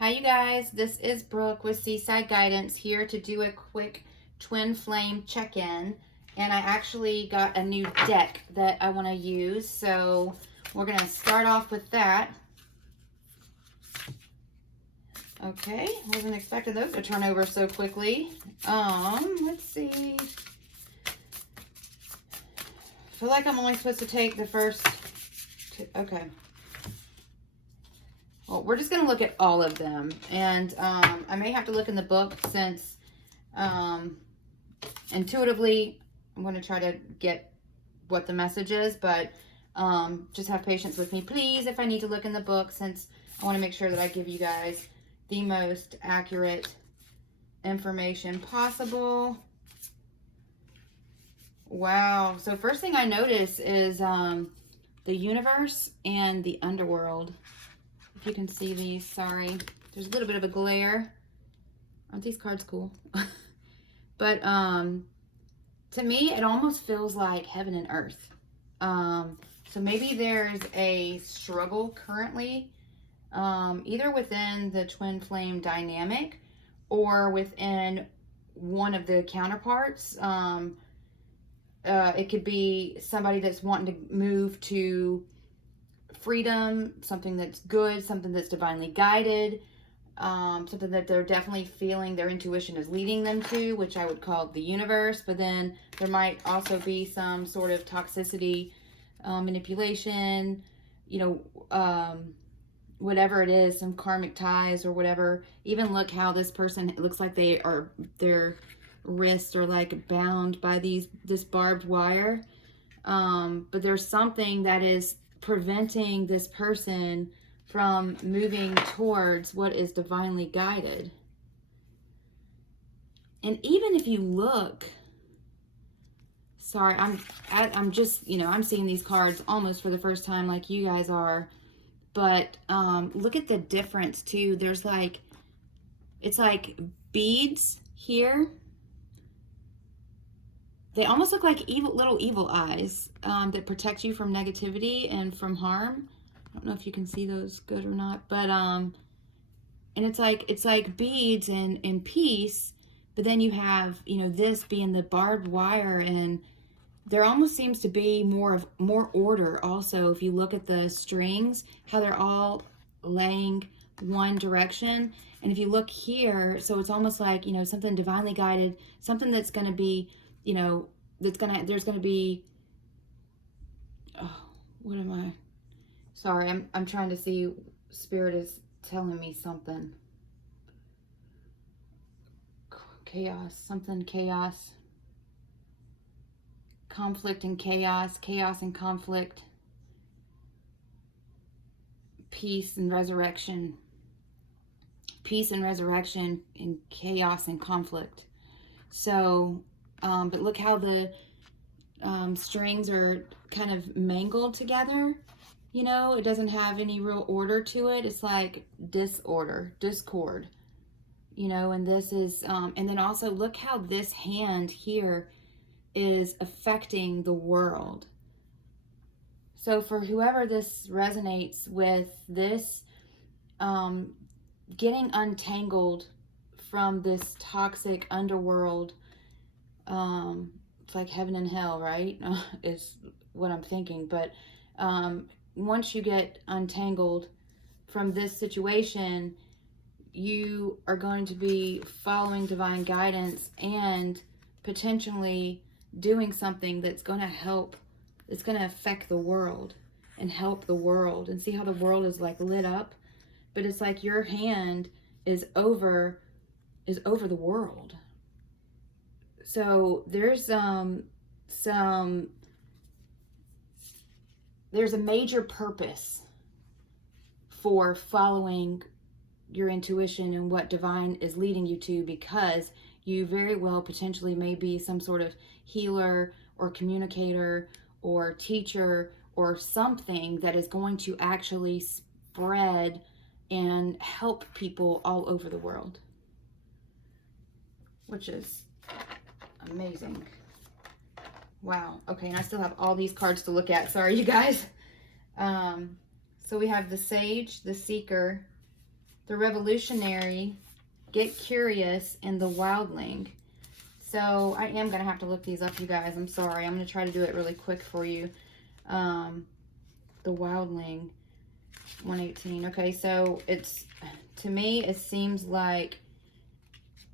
Hi you guys, this is Brooke with Seaside Guidance here to do a quick twin flame check-in, and I actually got a new deck that I want to use, so we're going to start off with that. Okay, wasn't expecting those to turn over so quickly. Let's see. I feel like I'm only supposed to take the first two. Okay. Well, we're just going to look at all of them, and I may have to look in the book since intuitively I'm going to try to get what the message is, but just have patience with me, please, if I need to look in the book, since I want to make sure that I give you guys the most accurate information possible. Wow. So first thing I notice is the universe and the underworld. If you can see these, sorry. There's a little bit of a glare. Aren't these cards cool? But to me, it almost feels like heaven and earth. So maybe there's a struggle currently, either within the twin flame dynamic or within one of the counterparts. It could be somebody that's wanting to move to freedom, something that's good, something that's divinely guided, something that they're definitely feeling their intuition is leading them to, which I would call the universe. But then there might also be some sort of toxicity, manipulation, whatever it is, some karmic ties or whatever. Even look how this person, it looks like their wrists are like bound by this barbed wire. But there's something that is preventing this person from moving towards what is divinely guided. And even if you look, sorry, I'm just, I'm seeing these cards almost for the first time like you guys are, but look at the difference too. There's like, it's like beads here. They almost look like little evil eyes that protect you from negativity and from harm. I don't know if you can see those good or not, but and it's like beads and peace, but then you have, this being the barbed wire, and there almost seems to be more order also. If you look at the strings, how they're all laying one direction. And if you look here, so it's almost like, something divinely guided, something that's going to be, there's going to be, oh, what am I? Sorry, I'm trying to see. Spirit is telling me something. Chaos, something chaos. Conflict and chaos, chaos and conflict. Peace and resurrection. Peace and resurrection and chaos and conflict. So, but look how the strings are kind of mangled together. It doesn't have any real order to it. It's like disorder, discord, and this is, and then also look how this hand here is affecting the world. So for whoever this resonates with, this, getting untangled from this toxic underworld, it's like heaven and hell, right? Is what I'm thinking. But once you get untangled from this situation, you are going to be following divine guidance and potentially doing something that's going to help, it's going to affect the world and help the world. And see how the world is like lit up, but it's like your hand is over the world. So there's there's a major purpose for following your intuition and what divine is leading you to, because you very well potentially may be some sort of healer or communicator or teacher or something that is going to actually spread and help people all over the world, which is amazing. Wow. Okay, and I still have all these cards to look at. Sorry, you guys. So we have the Sage, the Seeker, the revolutionary, get curious, and the wildling. So I am going to have to look these up, you guys. I'm sorry. I'm going to try to do it really quick for you. The wildling, 118. Okay, so it's, to me, it seems like,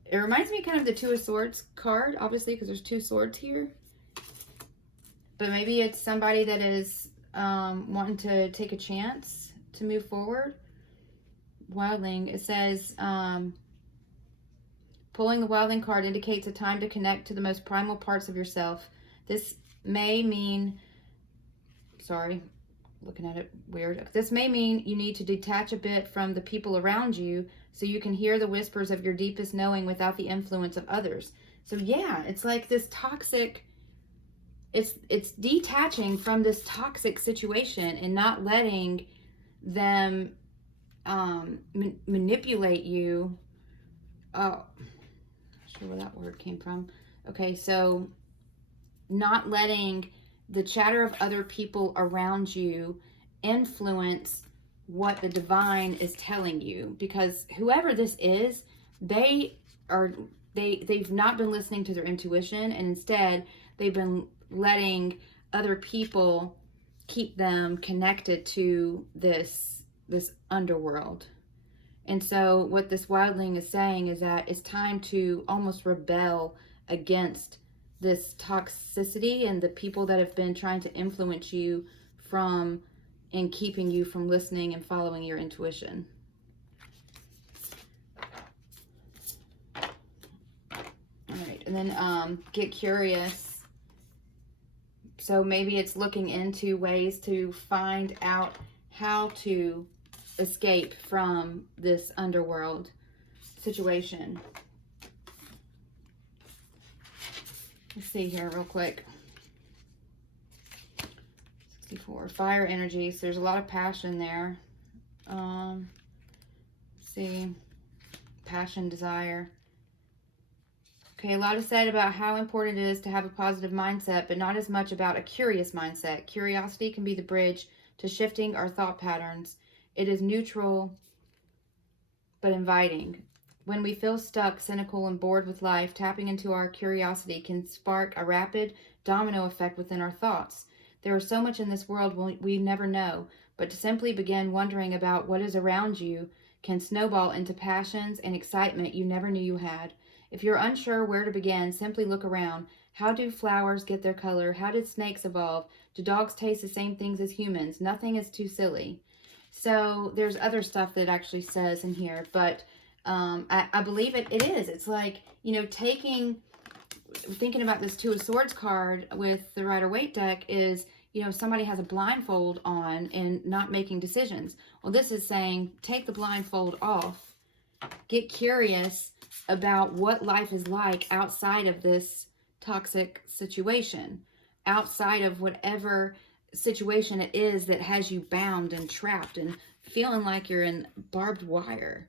it reminds me kind of the Two of Swords card, obviously, because there's two swords here. But maybe it's somebody that is wanting to take a chance to move forward. Wildling, it says, pulling the wildling card indicates a time to connect to the most primal parts of yourself. This may mean, sorry, looking at it weird. This may mean you need to detach a bit from the people around you so you can hear the whispers of your deepest knowing without the influence of others. So yeah, it's like this toxic, it's detaching from this toxic situation and not letting them manipulate you. Oh, not sure where that word came from. Okay, so not letting the chatter of other people around you influence what the divine is telling you, because whoever this is, they've not been listening to their intuition, and instead they've been letting other people keep them connected to this underworld. And so what this wildling is saying is that it's time to almost rebel against this toxicity and the people that have been trying to influence you from and keeping you from listening and following your intuition. All right, and then get curious. So maybe it's looking into ways to find out how to escape from this underworld situation. Let's see here real quick. 64, fire energy. So there's a lot of passion there. Let's see, passion, desire. Okay, a lot is said about how important it is to have a positive mindset, but not as much about a curious mindset. Curiosity can be the bridge to shifting our thought patterns. It is neutral, but inviting. When we feel stuck, cynical, and bored with life, tapping into our curiosity can spark a rapid domino effect within our thoughts. There is so much in this world we never know, but to simply begin wondering about what is around you can snowball into passions and excitement you never knew you had. If you're unsure where to begin, simply look around. How do flowers get their color? How did snakes evolve? Do dogs taste the same things as humans? Nothing is too silly. So there's other stuff that actually says in here, but I believe it is. It's like, you know, thinking about this Two of Swords card with the Rider-Waite deck is, you know, somebody has a blindfold on and not making decisions. Well, this is saying, take the blindfold off, get curious about what life is like outside of this toxic situation, outside of whatever situation it is that has you bound and trapped and feeling like you're in barbed wire.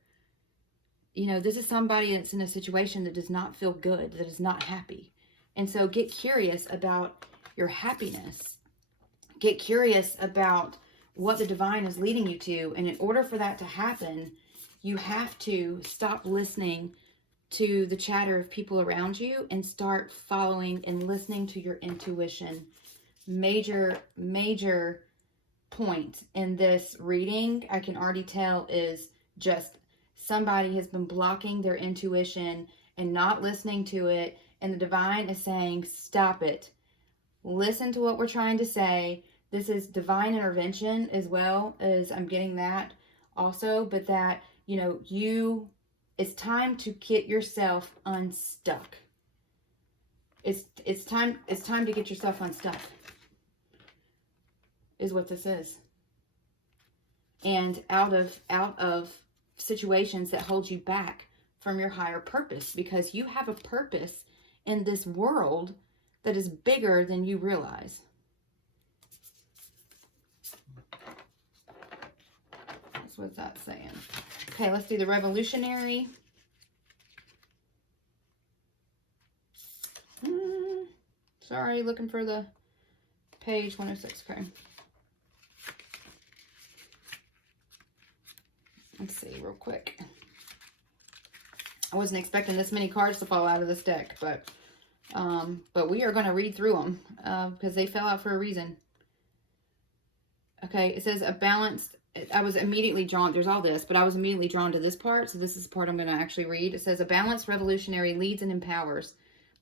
You know, this is somebody that's in a situation that does not feel good, that is not happy. And so get curious about your happiness. Get curious about what the divine is leading you to. And in order for that to happen, you have to stop listening to the chatter of people around you and start following and listening to your intuition. Major point in this reading, I can already tell, is just somebody has been blocking their intuition and not listening to it, and the divine is saying, stop it. Listen to what we're trying to say. This is divine intervention as well, as I'm getting that also, but that, you know, it's time to get yourself unstuck. It's time to get yourself unstuck, is what this is. And out of situations that hold you back from your higher purpose, because you have a purpose in this world that is bigger than you realize. That's what that's saying. Okay, let's do the revolutionary. Sorry, looking for the page 106. Okay. Let's see real quick. I wasn't expecting this many cards to fall out of this deck, but we are going to read through them because they fell out for a reason. Okay, it says a balanced. I was immediately drawn. There's all this, but I was immediately drawn to this part. So this is the part I'm going to actually read. It says a balanced revolutionary leads and empowers.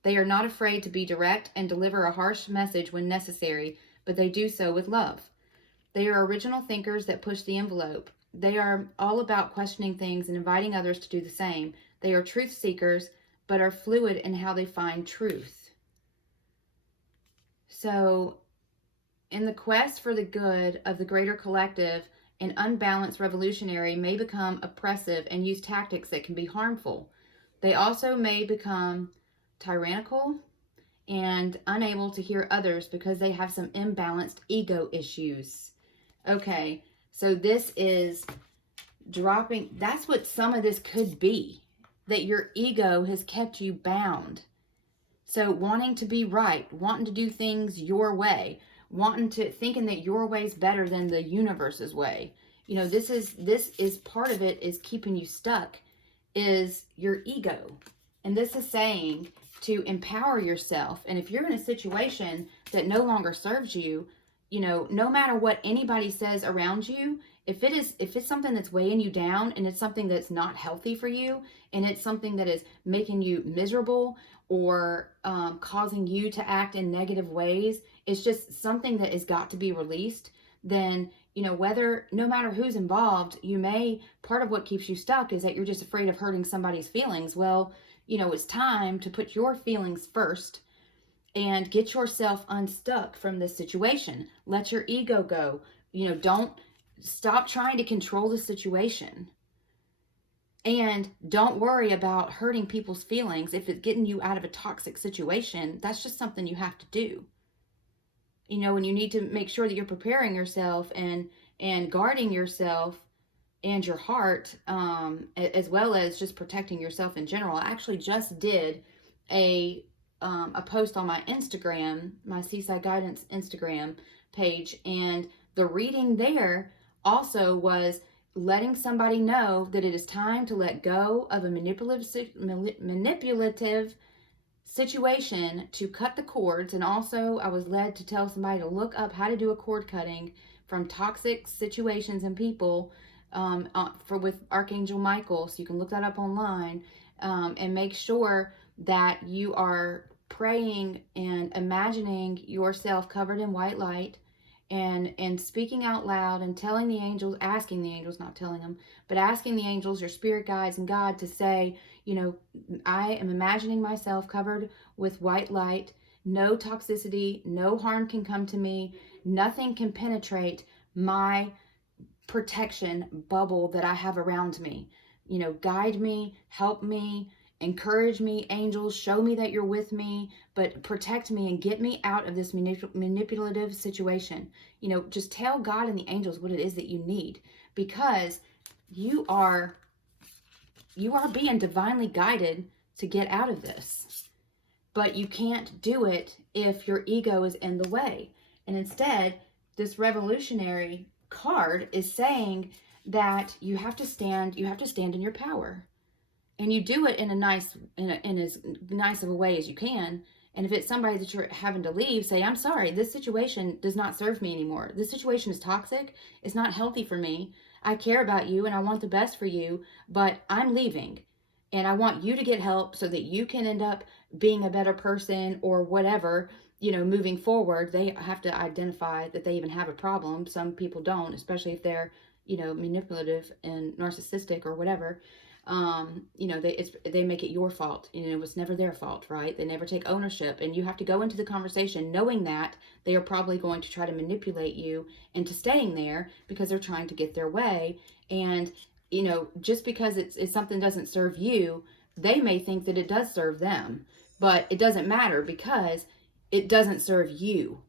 They are not afraid to be direct and deliver a harsh message when necessary, but they do so with love. They are original thinkers that push the envelope. They are all about questioning things and inviting others to do the same. They are truth seekers, but are fluid in how they find truth. So, in the quest for the good of the greater collective, an unbalanced revolutionary may become oppressive and use tactics that can be harmful. They also may become tyrannical and unable to hear others because they have some imbalanced ego issues. Okay, so this is dropping. That's what some of this could be, that your ego has kept you bound. So wanting to be right, wanting to do things your way, thinking that your way is better than the universe's way. You know, this is part of it, is keeping you stuck, is your ego. And this is saying to empower yourself. And if you're in a situation that no longer serves you, you know, no matter what anybody says around you, if it's something that's weighing you down and it's something that's not healthy for you, and it's something that is making you miserable or causing you to act in negative ways, it's just something that has got to be released, then, you know, no matter who's involved, part of what keeps you stuck is that you're just afraid of hurting somebody's feelings. Well, you know, it's time to put your feelings first and get yourself unstuck from this situation. Let your ego go. You know, don't stop trying to control the situation. And don't worry about hurting people's feelings. If it's getting you out of a toxic situation, that's just something you have to do. You know, and you need to make sure that you're preparing yourself and guarding yourself and your heart, as well as just protecting yourself in general. I actually just did a post on my Instagram, my Seaside Guidance Instagram page, and the reading there also was letting somebody know that it is time to let go of a manipulative situation, to cut the cords. And also I was led to tell somebody to look up how to do a cord cutting from toxic situations and people with Archangel Michael. So you can look that up online, and make sure that you are praying and imagining yourself covered in white light, and speaking out loud and telling the angels, asking the angels, not telling them, but asking the angels, your spirit guides and God, to say, you know, I am imagining myself covered with white light. No toxicity, no harm can come to me. Nothing can penetrate my protection bubble that I have around me. You know, guide me, help me, encourage me, angels, show me that you're with me, but protect me and get me out of this manipulative situation. You know, just tell God and the angels what it is that you need, because you are being divinely guided to get out of this. But you can't do it if your ego is in the way. And instead, this revolutionary card is saying that you have to stand in your power. And you do it in as nice of a way as you can. And if it's somebody that you're having to leave, say, I'm sorry, this situation does not serve me anymore. This situation is toxic. It's not healthy for me. I care about you and I want the best for you, but I'm leaving. And I want you to get help so that you can end up being a better person or whatever, you know, moving forward. They have to identify that they even have a problem. Some people don't, especially if they're, you know, manipulative and narcissistic or whatever. You know, they make it your fault. You know, it was never their fault, right? They never take ownership. And you have to go into the conversation knowing that they are probably going to try to manipulate you into staying there because they're trying to get their way. And, you know, just because it's something doesn't serve you, they may think that it does serve them. But it doesn't matter because it doesn't serve you.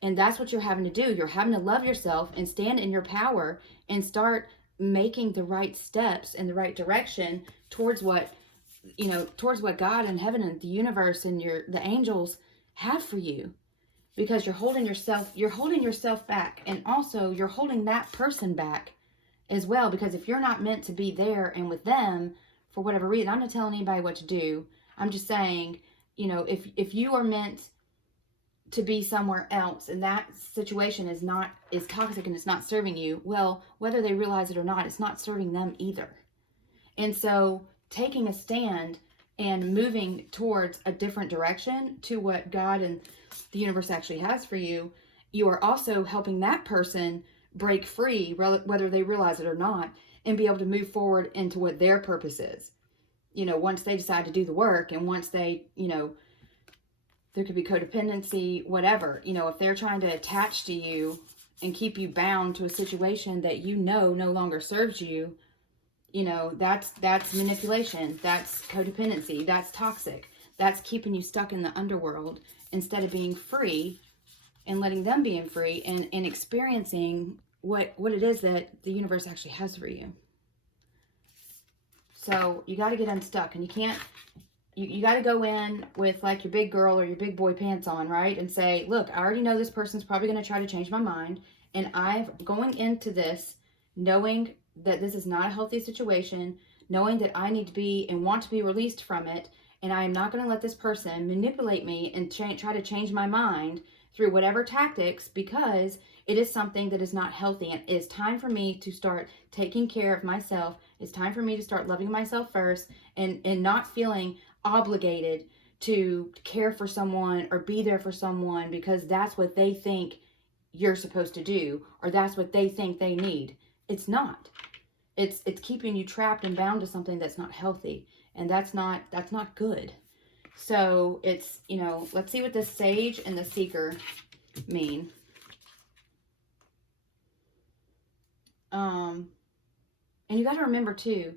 And that's what you're having to do. You're having to love yourself and stand in your power and start making the right steps in the right direction towards what God and heaven and the universe and the angels have for you. Because you're holding yourself back, and also you're holding that person back as well, because if you're not meant to be there and with them for whatever reason, I'm not telling anybody what to do. I'm just saying, you know, if you are meant to be somewhere else and that situation is toxic and it's not serving you, well, whether they realize it or not, it's not serving them either. And so taking a stand and moving towards a different direction to what God and the universe actually has for you, you are also helping that person break free, whether they realize it or not, and be able to move forward into what their purpose is. You know, once they decide to do the work, and once they, you know, there could be codependency, whatever, you know, if they're trying to attach to you and keep you bound to a situation that you know no longer serves you, you know, that's manipulation, that's codependency, that's toxic, that's keeping you stuck in the underworld instead of being free and letting them be in free and experiencing what it is that the universe actually has for you. So you got to get unstuck, and you can't, you got to go in with like your big girl or your big boy pants on, right? And say, look, I already know this person's probably going to try to change my mind. And I'm going into this knowing that this is not a healthy situation, knowing that I need to be and want to be released from it. And I am not going to let this person manipulate me and try to change my mind through whatever tactics, because it is something that is not healthy. And it's time for me to start taking care of myself. It's time for me to start loving myself first and not feeling obligated to care for someone or be there for someone because that's what they think you're supposed to do, or that's what they think they need. It's not. It's keeping you trapped and bound to something that's not healthy, and that's not good. So it's, you know, let's see what the Sage and the Seeker mean. And you got to remember too,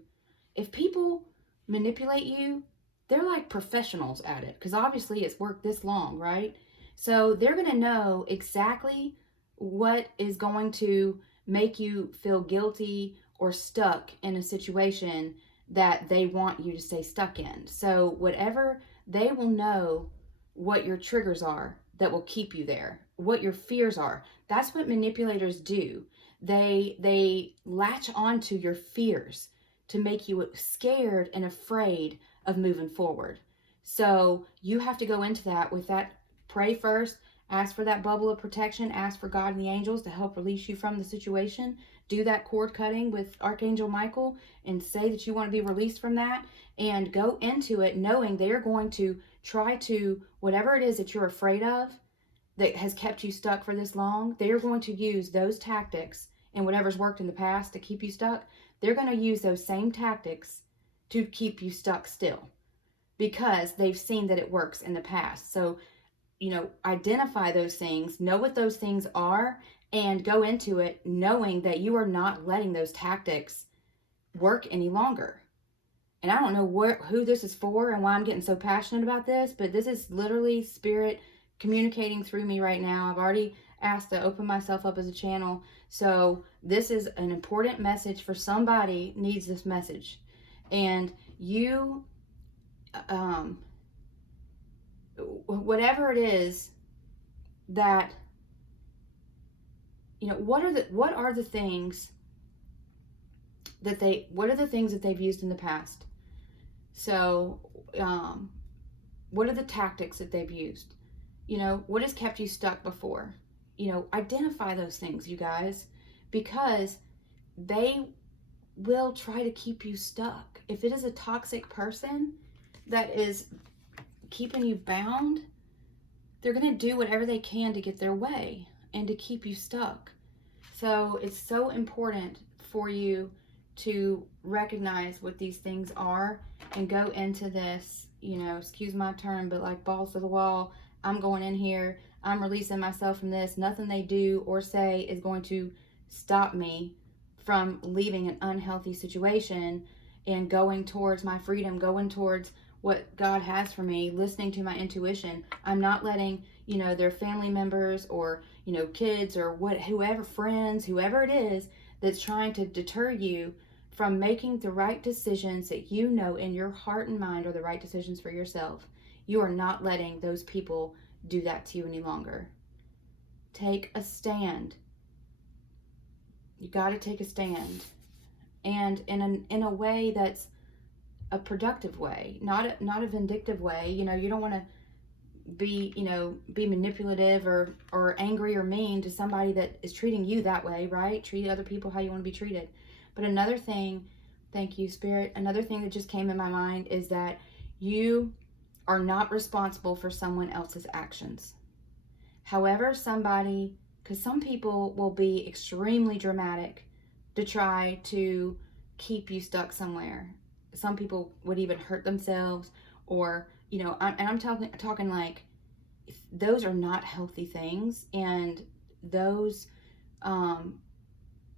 if people manipulate you, they're like professionals at it, because obviously it's worked this long, right? So they're going to know exactly what is going to make you feel guilty or stuck in a situation that they want you to stay stuck in. So whatever, they will know what your triggers are that will keep you there, what your fears are. That's what manipulators do. They latch onto your fears to make you scared and afraid of moving forward. So you have to go into that with that. Pray first, ask for that bubble of protection, ask for God and the angels to help release you from the situation. Do that cord cutting with Archangel Michael and say that you want to be released from that, and go into it knowing they are going to try to, whatever it is that you're afraid of that has kept you stuck for this long, they are going to use those tactics, and whatever's worked in the past to keep you stuck, they're going to use those same tactics to keep you stuck still, because they've seen that it works in the past. So, you know, identify those things, know what those things are, and go into it knowing that you are not letting those tactics work any longer. And I don't know who this is for and why I'm getting so passionate about this, but this is literally spirit communicating through me right now. I've already asked to open myself up as a channel. So this is an important message for somebody needs this message. And you, whatever it is that, you know, what are the things that they've used in the past? So, what are the tactics that they've used? You know, what has kept you stuck before? You know, identify those things, you guys, because they will try to keep you stuck. If it is a toxic person that is keeping you bound, they're going to do whatever they can to get their way and to keep you stuck. So it's so important for you to recognize what these things are and go into this, you know, excuse my term, but like balls to the wall. I'm going in here, I'm releasing myself from this. Nothing they do or say is going to stop me from leaving an unhealthy situation and going towards my freedom, going towards what God has for me, listening to my intuition. I'm not letting, you know, their family members or, you know, kids or whoever, friends, whoever it is that's trying to deter you from making the right decisions that you know in your heart and mind are the right decisions for yourself. You are not letting those people do that to you any longer. Take a stand. You got to take a stand. and in a way that's a productive way, not a vindictive way. You know, you don't want to be manipulative or angry or mean to somebody that is treating you that way, right? Treat other people how you want to be treated. But another thing, thank you, Spirit, another thing that just came in my mind is that you are not responsible for someone else's actions. However, because some people will be extremely dramatic to try to keep you stuck somewhere. Some people would even hurt themselves, or, I'm talking like, those are not healthy things, and those,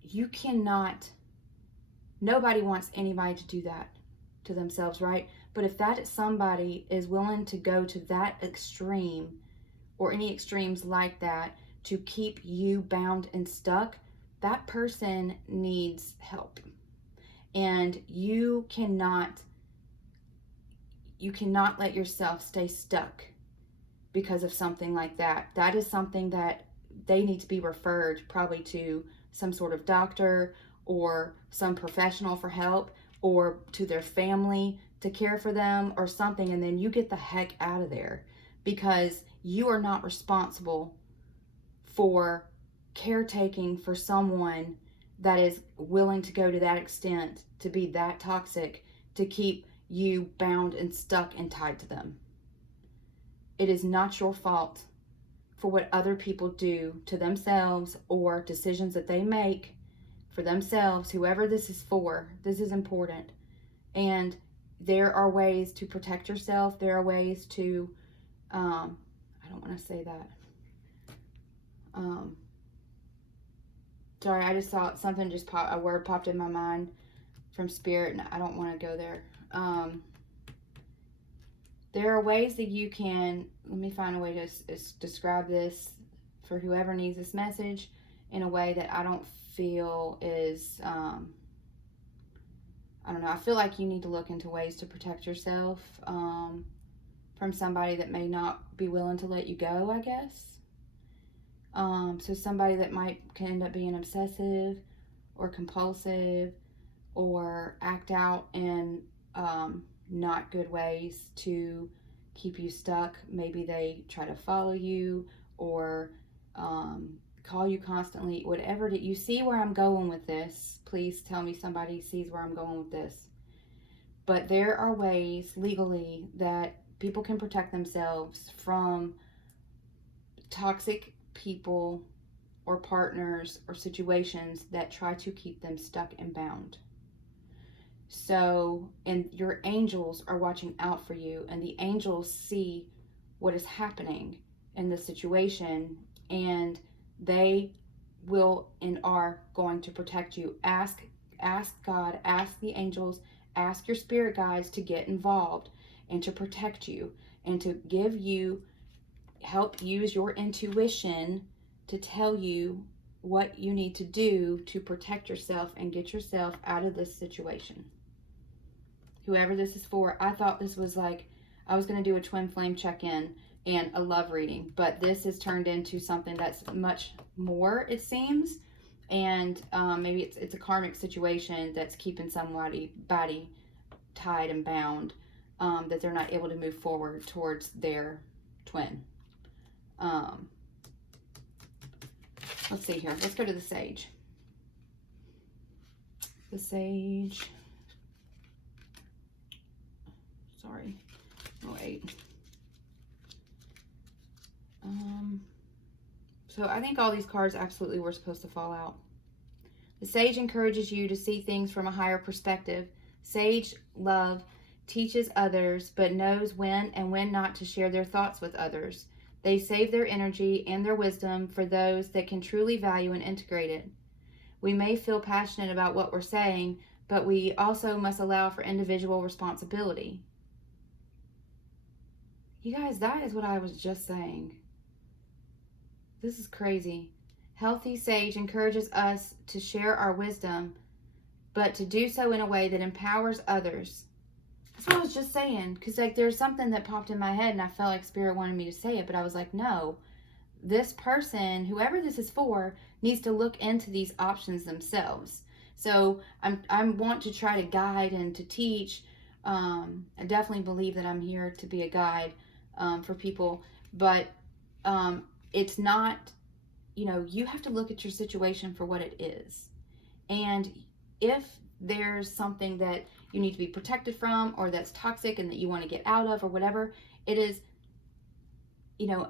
you cannot, nobody wants anybody to do that to themselves, right? But if that somebody is willing to go to that extreme, or any extremes like that, to keep you bound and stuck, that person needs help. And you cannot let yourself stay stuck because of something like that. That is something that they need to be referred probably to some sort of doctor or some professional for help, or to their family to care for them or something, and then you get the heck out of there, because you are not responsible for caretaking for someone that is willing to go to that extent, to be that toxic, to keep you bound and stuck and tied to them. It is not your fault for what other people do to themselves, or decisions that they make for themselves. Whoever this is for, this is important. And there are ways to protect yourself. There are ways to, I don't want to say that. Sorry, I just saw something a word popped in my mind from Spirit, and I don't want to go there. There are ways that you can, let me find a way to describe this for whoever needs this message in a way that I don't feel is, I don't know, I feel like you need to look into ways to protect yourself from somebody that may not be willing to let you go, I guess. So somebody that can end up being obsessive or compulsive, or act out in not good ways to keep you stuck. Maybe they try to follow you, or call you constantly, whatever. You see where I'm going with this? Please tell me somebody sees where I'm going with this. But there are ways legally that people can protect themselves from toxic people or partners or situations that try to keep them stuck and bound. So, and your angels are watching out for you, and the angels see what is happening in the situation, and they will and are going to protect you. Ask God, ask the angels, ask your spirit guides to get involved and to protect you, and to help use your intuition to tell you what you need to do to protect yourself and get yourself out of this situation. Whoever this is for, I thought this was like, I was going to do a twin flame check-in and a love reading, but this has turned into something that's much more, it seems. And maybe it's a karmic situation that's keeping somebody tied and bound, that they're not able to move forward towards their twin. Let's see here. Let's go to the sage. The sage. Sorry. Oh, wait. So I think all these cards absolutely were supposed to fall out. The sage encourages you to see things from a higher perspective. Sage love teaches others, but knows when and when not to share their thoughts with others. They save their energy and their wisdom for those that can truly value and integrate it. We may feel passionate about what we're saying, but we also must allow for individual responsibility. You guys, that is what I was just saying. This is crazy. Healthy sage encourages us to share our wisdom, but to do so in a way that empowers others. That's what I was just saying, because like there's something that popped in my head and I felt like Spirit wanted me to say it, but I was like, no, this person, whoever this is for, needs to look into these options themselves. So I want to try to guide and to teach. I definitely believe that I'm here to be a guide for people, but it's not, you have to look at your situation for what it is. And if there's something that you need to be protected from, or that's toxic and that you want to get out of, or whatever it is,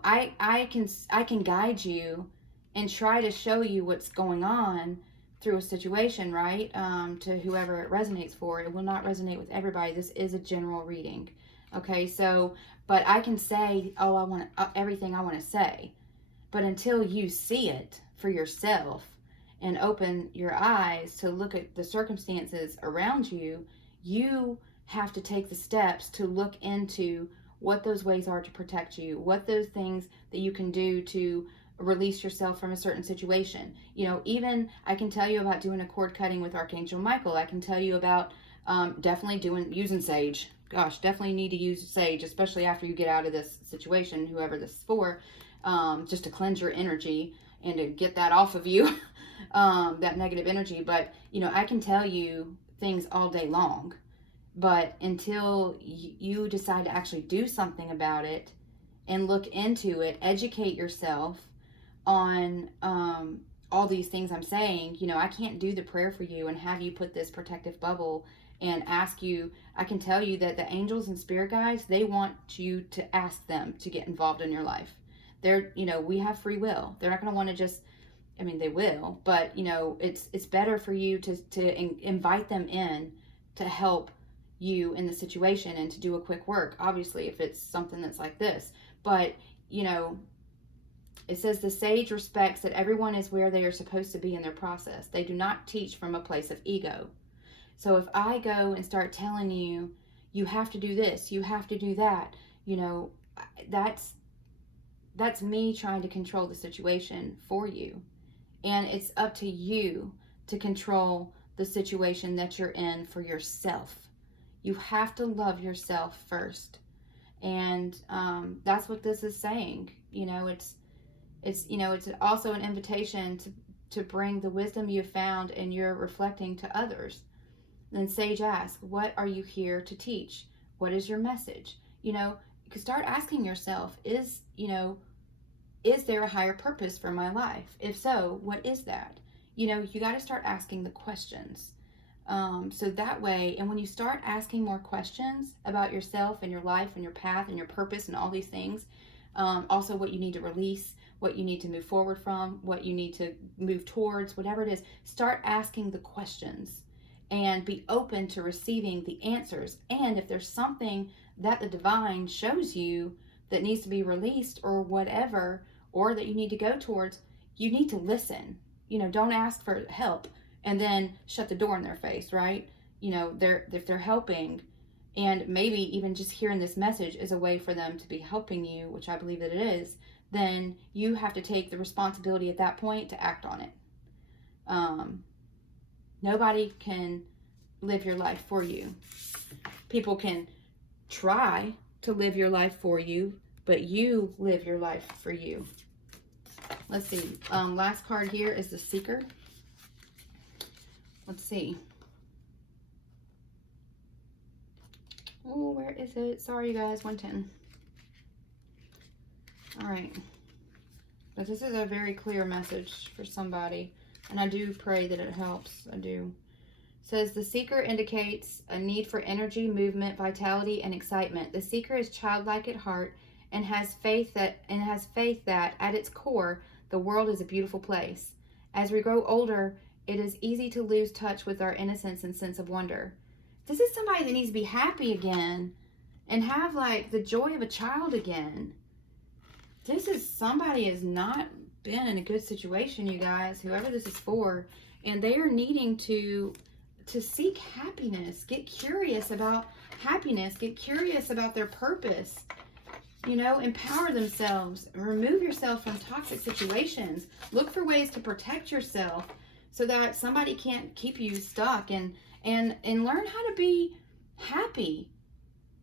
I can guide you and try to show you what's going on through a situation, right? To whoever it resonates for. It will not resonate with everybody. This is a general reading. Okay, so, but I can say, oh, I want everything I want to say. But until you see it for yourself and open your eyes to look at the circumstances around you, you have to take the steps to look into what those ways are to protect you, what those things that you can do to release yourself from a certain situation. Even I can tell you about doing a cord cutting with Archangel Michael. I can tell you about definitely using sage. Gosh, definitely need to use sage, especially after you get out of this situation, whoever this is for, just to cleanse your energy and to get that off of you, that negative energy. But, I can tell you things all day long. But until you decide to actually do something about it and look into it, educate yourself on all these things I'm saying, I can't do the prayer for you and have you put this protective bubble and ask you. I can tell you that the angels and spirit guides, they want you to ask them to get involved in your life. We have free will. They're not going to want to just, they will, but it's better for you to invite them in to help you in the situation and to do a quick work, obviously, if it's something that's like this. But it says the sage respects that everyone is where they are supposed to be in their process. They do not teach from a place of ego. So if I go and start telling you, you have to do this, you have to do that, that's me trying to control the situation for you. And it's up to you to control the situation that you're in for yourself. You have to love yourself first. And that's what this is saying. It's also an invitation to bring the wisdom you found and you're reflecting to others. Then sage asks, what are you here to teach? What is your message? You can start asking yourself, is there a higher purpose for my life? If so, what is that? You got to start asking the questions. So that way, and when you start asking more questions about yourself and your life and your path and your purpose and all these things, also what you need to release, what you need to move forward from, what you need to move towards, whatever it is, start asking the questions and be open to receiving the answers. And if there's something that the divine shows you that needs to be released or whatever, or that you need to go towards, you need to listen. Don't ask for help and then shut the door in their face, right? If they're helping, and maybe even just hearing this message is a way for them to be helping you, which I believe that it is, then you have to take the responsibility at that point to act on it. Nobody can live your life for you. People can try to live your life for you, but you live your life for you. Let's see. Last card here is the Seeker. Let's see. Oh, where is it? Sorry, you guys. 110. All right. But this is a very clear message for somebody, and I do pray that it helps. I do. It says the Seeker indicates a need for energy, movement, vitality, and excitement. The Seeker is childlike at heart and has faith that at its core the world is a beautiful place. As we grow older, it is easy to lose touch with our innocence and sense of wonder. This is somebody that needs to be happy again and have like the joy of a child again. This is somebody has not been in a good situation, you guys, whoever this is for, and they are needing to seek happiness, get curious about happiness, get curious about their purpose, empower themselves, remove yourself from toxic situations, look for ways to protect yourself so that somebody can't keep you stuck, and learn how to be happy.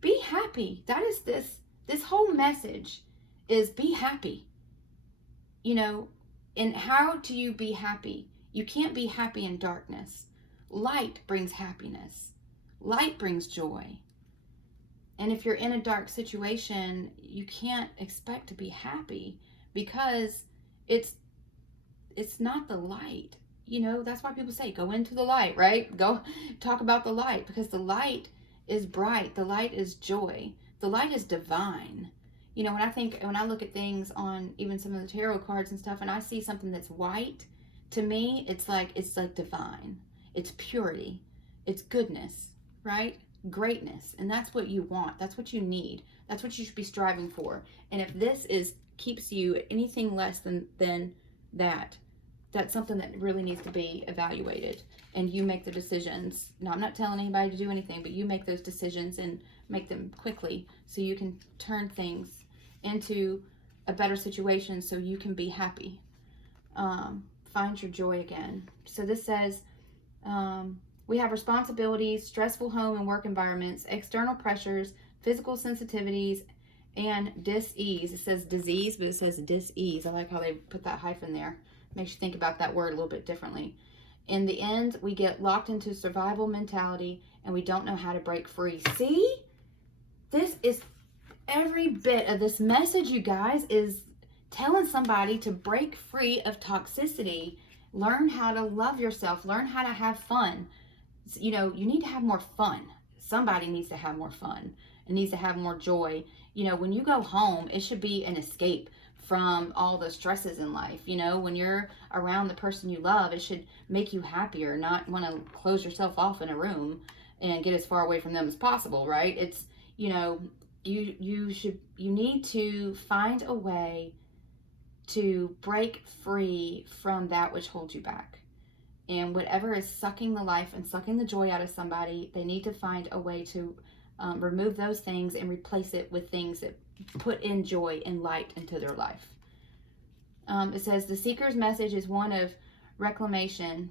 Be happy. That is this whole message is be happy. And how do you be happy? You can't be happy in darkness. Light brings happiness. Light brings joy. And if you're in a dark situation, you can't expect to be happy because it's not the light. You know, that's why people say, go into the light, right? Go talk about the light, because the light is bright. The light is joy. The light is divine. You know, when I look at things on even some of the tarot cards and stuff, and I see something that's white, to me, it's like divine. It's purity. It's goodness, right? Greatness. And that's what you want. That's what you need. That's what you should be striving for. And if this keeps you at anything less than that, that's something that really needs to be evaluated. And you make the decisions. Now, I'm not telling anybody to do anything, but you make those decisions and make them quickly so you can turn things into a better situation so you can be happy. Find your joy again. So this says, we have responsibilities, stressful home and work environments, external pressures, physical sensitivities, and dis-ease. It says disease, but it says dis-ease. I like how they put that hyphen there. Makes you think about that word a little bit differently. In the end, we get locked into survival mentality and we don't know how to break free. See? This is every bit of this message, you guys, is telling somebody to break free of toxicity. Learn how to love yourself. Learn how to have fun. You know, you need to have more fun. Somebody needs to have more fun. It needs to have more joy. You know, when you go home, it should be an escape from all the stresses in life. You know, when you're around the person you love, it should make you happier, not want to close yourself off in a room and get as far away from them as possible, right? It's, you know, you need to find a way to break free from that which holds you back. And whatever is sucking the life and sucking the joy out of somebody, they need to find a way to remove those things and replace it with things that put in joy and light into their life. It says the seeker's message is one of reclamation.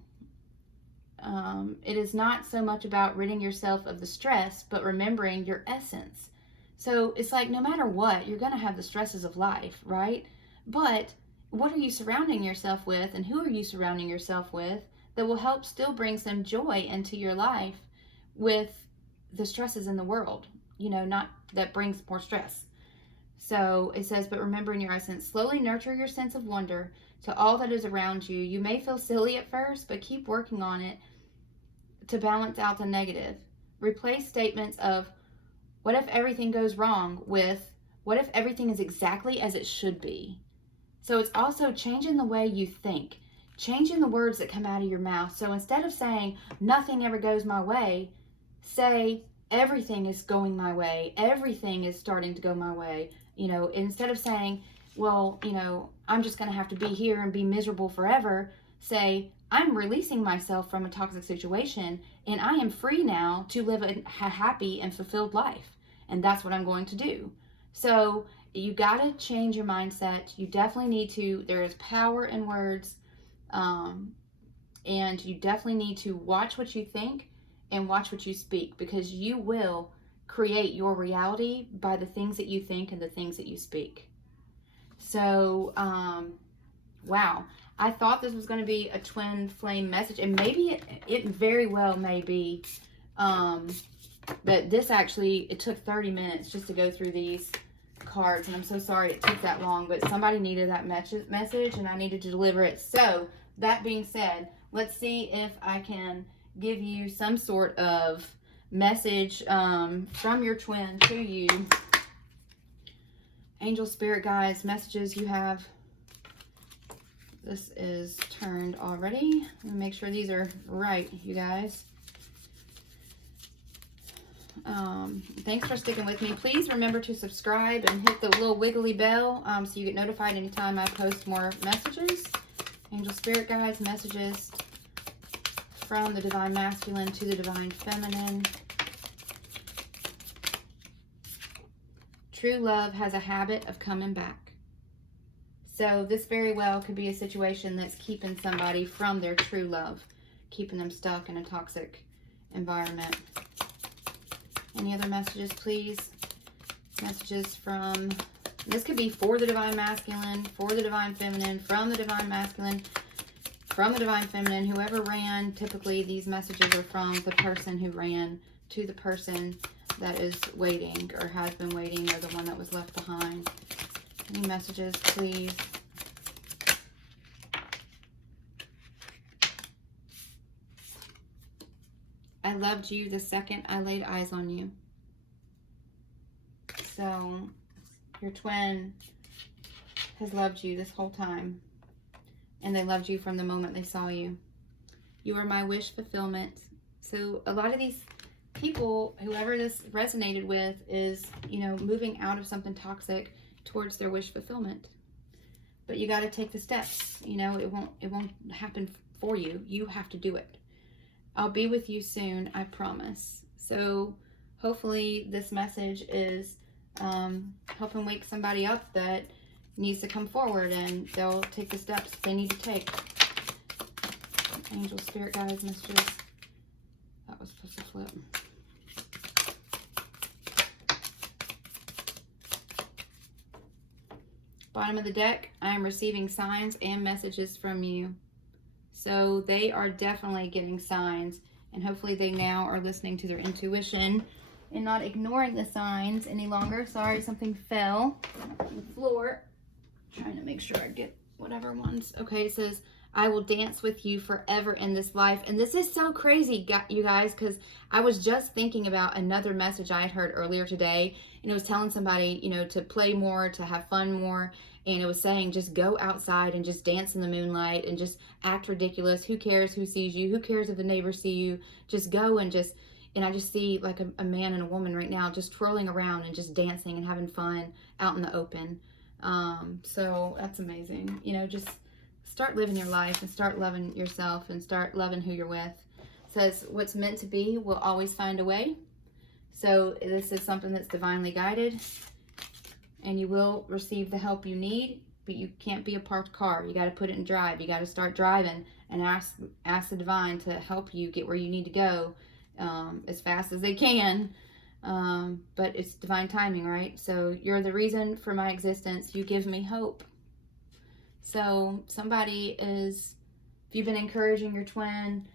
It is not so much about ridding yourself of the stress, but remembering your essence. So it's like no matter what, you're going to have the stresses of life, right? But what are you surrounding yourself with, and who are you surrounding yourself with that will help still bring some joy into your life with the stresses in the world, you know, not that brings more stress. So it says, but remembering your essence, slowly nurture your sense of wonder to all that is around you. You may feel silly at first, but keep working on it to balance out the negative. Replace statements of, what if everything goes wrong with, what if everything is exactly as it should be? So it's also changing the way you think, changing the words that come out of your mouth. So instead of saying, nothing ever goes my way, say, everything is going my way. Everything is starting to go my way. You know, instead of saying, well, you know, I'm just going to have to be here and be miserable forever, say, I'm releasing myself from a toxic situation and I am free now to live a happy and fulfilled life. And that's what I'm going to do. So you got to change your mindset. You definitely need to. There is power in words. And you definitely need to watch what you think and watch what you speak, because you will create your reality by the things that you think and the things that you speak. So, wow. I thought this was going to be a twin flame message, and maybe it very well may be. But this actually, it took 30 minutes just to go through these cards, and I'm so sorry it took that long, but somebody needed that message and I needed to deliver it. So that being said, let's see if I can give you some sort of message from your twin to you. Angel, spirit guides, messages you have. This is turned already. Let me make sure these are right, you guys. Thanks for sticking with me. Please remember to subscribe and hit the little wiggly bell so you get notified anytime I post more messages. Angel, spirit guides, messages from the divine masculine to the divine feminine. True love has a habit of coming back. So this very well could be a situation that's keeping somebody from their true love, keeping them stuck in a toxic environment. Any other messages, please? Messages from, this could be for the divine masculine, for the divine feminine, from the divine masculine, from the Divine Feminine, whoever ran, typically these messages are from the person who ran to the person that is waiting or has been waiting, or the one that was left behind. Any messages, please? I loved you the second I laid eyes on you. So your twin has loved you this whole time. And they loved you from the moment they saw you. You are my wish fulfillment. So a lot of these people, whoever this resonated with, is, you know, moving out of something toxic towards their wish fulfillment. But you got to take the steps. You know, it won't happen for you. You have to do it. I'll be with you soon, I promise. So hopefully this message is helping wake somebody up that needs to come forward, and they'll take the steps they need to take. Angel, spirit guides, messages. That was supposed to flip. Bottom of the deck, I am receiving signs and messages from you. So they are definitely getting signs, and hopefully they now are listening to their intuition and not ignoring the signs any longer. Sorry, something fell on the floor. Trying to make sure I get whatever ones. Okay, it says, I will dance with you forever in this life. And this is so crazy, you guys, because I was just thinking about another message I had heard earlier today, and it was telling somebody, you know, to play more, to have fun more, and it was saying just go outside and just dance in the moonlight and just act ridiculous. Who cares who sees you? Who cares if the neighbors see you? Just go and just, and I just see like a man and a woman right now just twirling around and just dancing and having fun out in the open. So that's amazing. You know, just start living your life and start loving yourself and start loving who you're with. It says what's meant to be will always find a way. So this is something that's divinely guided, and you will receive the help you need, but you can't be a parked car. You got to put it in drive. You got to start driving and ask the divine to help you get where you need to go as fast as they can. But it's divine timing, right? So you're the reason for my existence. You give me hope. So somebody is, if you've been encouraging your twin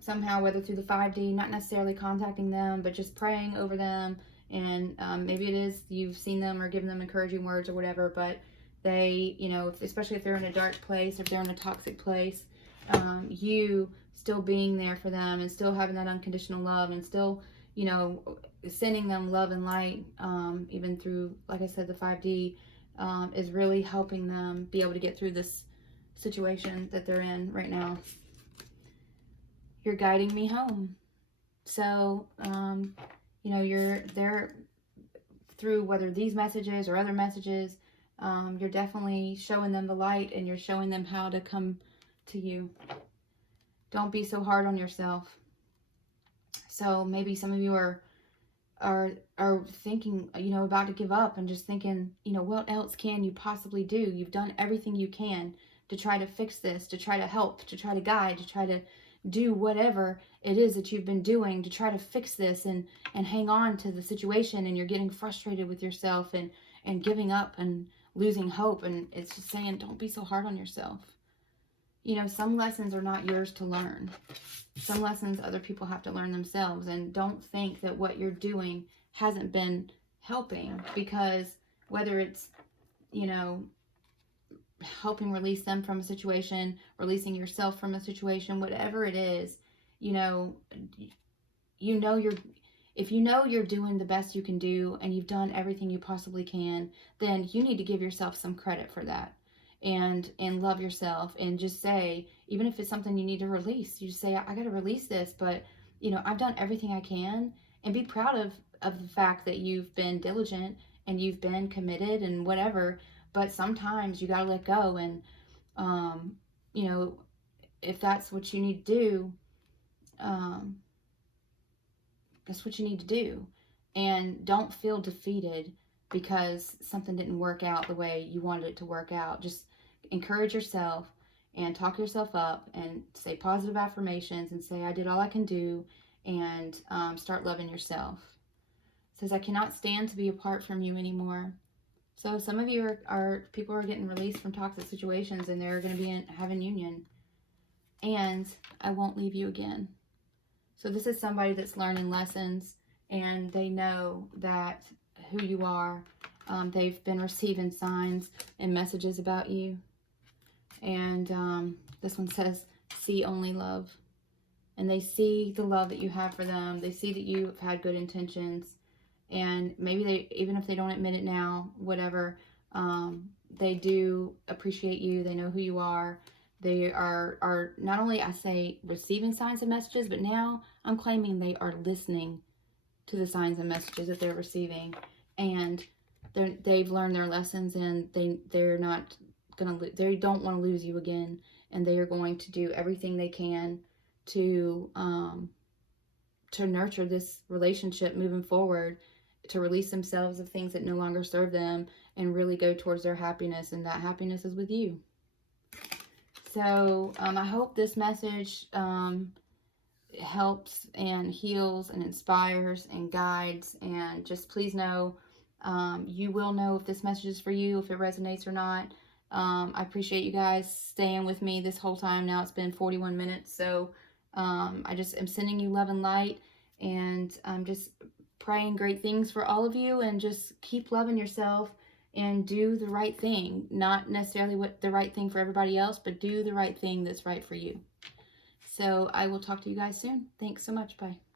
somehow, whether through the 5D, not necessarily contacting them, but just praying over them, and maybe it is you've seen them or given them encouraging words or whatever, but they, you know, especially if they're in a dark place, if they're in a toxic place, you still being there for them and still having that unconditional love and still, you know, sending them love and light, even through, like I said, the 5D, is really helping them be able to get through this situation that they're in right now. You're guiding me home. So, you know, you're there through whether these messages or other messages, you're definitely showing them the light, and you're showing them how to come to you. Don't be so hard on yourself. So maybe some of you are thinking, you know, about to give up and just thinking, you know, what else can you possibly do? You've done everything you can to try to fix this, to try to help, to try to guide, to try to do whatever it is that you've been doing to try to fix this and hang on to the situation, and you're getting frustrated with yourself and giving up and losing hope. And it's just saying, don't be so hard on yourself. You know, some lessons are not yours to learn. Some lessons other people have to learn themselves. And don't think that what you're doing hasn't been helping, because whether it's, you know, helping release them from a situation, releasing yourself from a situation, whatever it is, you know if you know you're doing the best you can do and you've done everything you possibly can, then you need to give yourself some credit for that. And love yourself, and just say, even if it's something you need to release, you just say, I got to release this, but you know, I've done everything I can, and be proud of the fact that you've been diligent and you've been committed and whatever. But sometimes you got to let go, and you know, if that's what you need to do, that's what you need to do. And don't feel defeated because something didn't work out the way you wanted it to work out. Just encourage yourself and talk yourself up and say positive affirmations and say, I did all I can do, and start loving yourself. It says, I cannot stand to be apart from you anymore. So some of you are people who are getting released from toxic situations, and they're going to be having union. and I won't leave you again. So this is somebody that's learning lessons, and they know that who you are. They've been receiving signs and messages about you. And this one says, see only love. And they see the love that you have for them. They see that you have had good intentions. And maybe they, even if they don't admit it now, whatever, they do appreciate you. They know who you are. They are not only, I say, receiving signs and messages, but now I'm claiming they are listening to the signs and messages that they're receiving. And they've learned their lessons, and they're not they don't want to lose you again, and they are going to do everything they can to nurture this relationship moving forward, to release themselves of things that no longer serve them, and really go towards their happiness, and that happiness is with you. So I hope this message helps and heals and inspires and guides. And just please know, you will know if this message is for you, if it resonates or not. I appreciate you guys staying with me this whole time. Now it's been 41 minutes. So I just am sending you love and light, and I'm just praying great things for all of you, and just keep loving yourself and do the right thing. Not necessarily what the right thing for everybody else, but do the right thing that's right for you. So I will talk to you guys soon. Thanks so much. Bye.